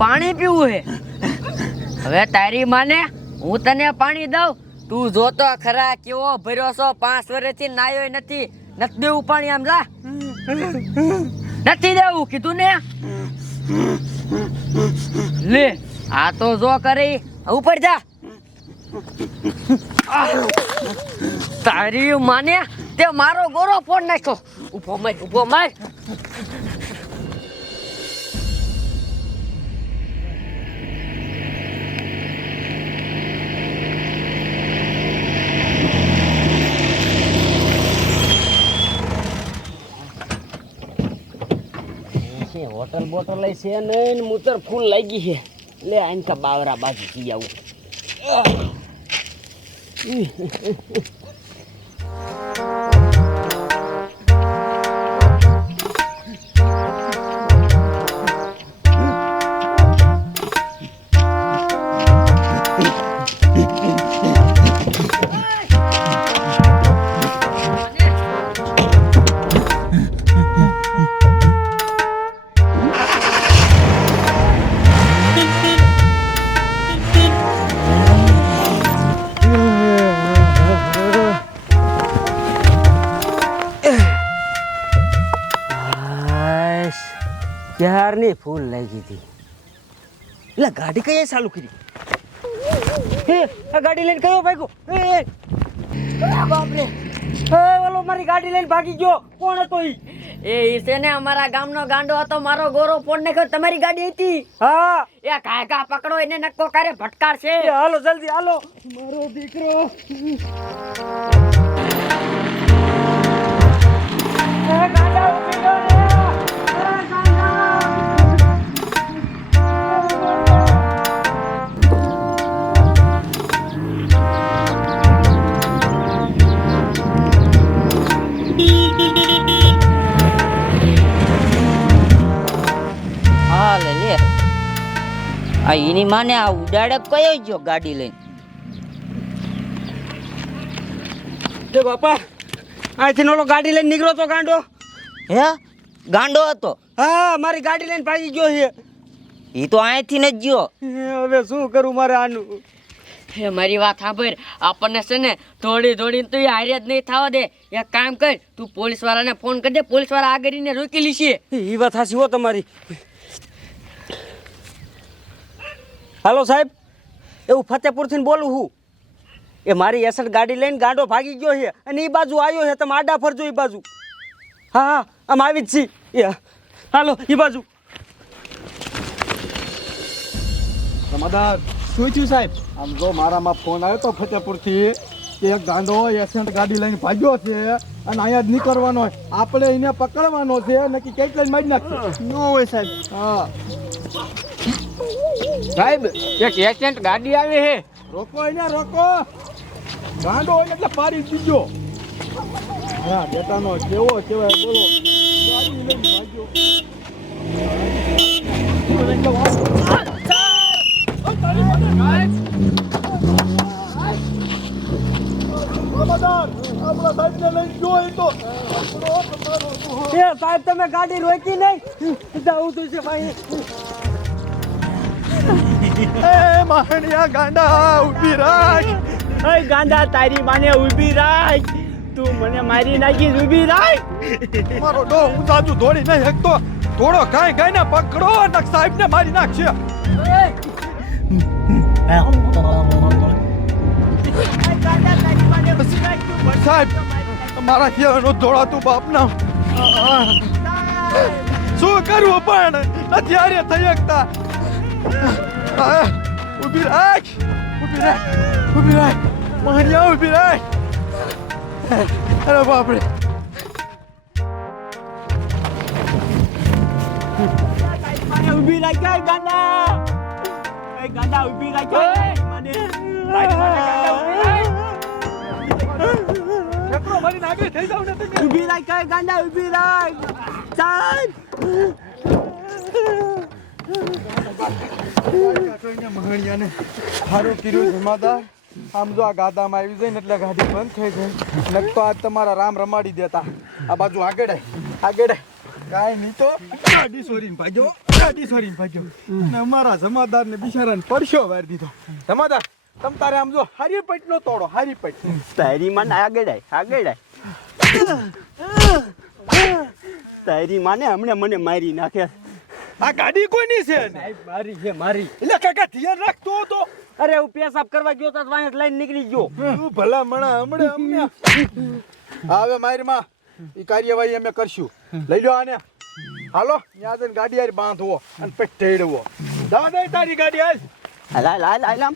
પાણી પીવું હે. હવે તારી માને હું તને પાણી દઉં. તું જોતો ખરા કેવો ભર્યો છો. 5 વર્ષથી નાયો નથી. નથી દેવું પાણી આમ જા. નથી દેવું કીધું ને. લે આ તો જો કરી ઉપર જા. તારી માને તે મારો ગોરો ફોન નાખ્યો. ઉભો માર ઉભો માર. હોટલ બોટલ છે નહીં મૂતર ફૂલ લાગી છે. લે આનકા બાવરા બાજુ જઈ આવું. ક્યારની ફૂલ લાગી હતી. એટલે ગાડી કઈ ચાલુ કરી? આ ગાડી લઈને કયો ભાગ્યો? બાપરે, ઓલો મારી ગાડી લઈને ભાગી ગયો. કોણ હતો ઈ? એ છે ને અમારા ગામનો ગાંડો હતો. મારો ગોરો ફોન નાખ્યો. તમારી ગાડી હતી? હા. એ કાયકા પકડો એને નક્કો કરે ભટકાર છે. હાલો જલ્દી હાલો. મારો દીકરો ગાંડા ઉભી ગયો રે. આ એની માને આ ઉડાડે કયો ગયો ગાડી લઈને? તે બાપા અહીંથી ઓલો ગાડી લઈને નીકળો તો ગાંડો. હે ગાંડો હતો? હા મારી ગાડી લઈને ભાગી ગયો છે. એ તો અહીંથી ન જ ગયો. હવે શું કરું મારે આનું? હે મારી વાત સાંભળ. આપણને છે ને દોડીને તો હારે જ નહીં થવા દે. એક કામ કર, તું પોલીસ વાળાને ફોન કરી દે. પોલીસ વાળા આગળને રોકી લેશે. એ વાત સાચી હો તમારી. હાલો સાહેબ, એવું ફતેપુરથી બોલું હું. એ મારી એસડ ગાડી લઈને ગાંડો ભાગી ગયો છે અને એ બાજુ આવ્યો છે. તમે આડા ફરજો એ બાજુ. હા હા આમ આવી જ છીએ. હાલો એ બાજુ. સમાધાન શું થયું સાહેબ? આમ જો મારામાં ફોન આવ્યો તો ફતેપુરથી કે એક ગાંડો એસન્ટ ગાડી લઈને ભાગ્યો છે અને અહીંયા જ નીકળવાનો હોય. આપણે એને પકડવાનો છે નક્કી કઈક લઈને મારી નાખશે. ન હોય સાહેબ. હા સાહેબ એક એક્સિડન્ટ ગાડી આવી છે. રોકો એને રોકો. ગાંડો હોય એટલે પાડી દીજો. હા બેટાનો કેવો કેવાય બોલો. ગાડી લઈને ભાગ્યો. સાહેબ તમે ગાડી રોકી નહીં. જવું તું છે ભાઈ. માણિયા ગાંડા ઉભી રાખ. ગાંડા તારી માને ઊભી રાખ. તું મને મારી નાખી ઊભી રાખ. મારો ડો હું સાજુ દોડી નહીં શકતો. થોડો કાંઈ ગાયને પકડો અને સાહેબ ને મારી નાખશે. સાહેબ મારા કેવાનો દોડાતું બાપના. શું કરવું પણ નથી હારે થઈ શકતા. ઊભી રાખ ઊભી રાખ ઊભી રાખ. માણિયા ઊભી રાખ. અરે બાપરે. ઊભી રાખ ગાંડા. ગાંડા ઊભી રાખ. મને થઈ જાવ ને તમે. ઊભી રાખ ગાંડા ઊભી રાખ. સાહેબ મહાણિયાને સારું કર્યું જમાદાર. આમ જો આ ગાદામાં આવી જાય ને એટલે ગાડી બંધ થઈ જાય. નક તો આજ તમારા રામ રમાડી દેતા. આ બાજુ આગળ કાંઈ નહીં તો ગાડી સોરીને ભાગ્યો ગાડી સોરીને ભાગ્યો ને અમારા જમાદારને બિચારાને પરસ્યો વારી દીધો જમાદાર તમ તારે આમ જો હારી પટ નો તોડો હારી પટ તારી માને આગળ આય તારી માને હમણે મને મારી નાખે. આ ગાડી કોની છે સાહેબ મારી છે મારી. એટલે કાકા ધ્યાન રાખતો હતો અરે હું પેશાબ કરવા ગયો તો વાંહે લઈને નીકળી ગયો. તું ભલા મણા હમણે અમને હવે મારી માં ઈ કાર્યવાહી અમે કરશું લઈ લો આને હાલો ત્યાં જઈને ગાડી હારી બાંધવો અને પછી ટેડવો જવા દે તારી ગાડી હાલ હાલ આમ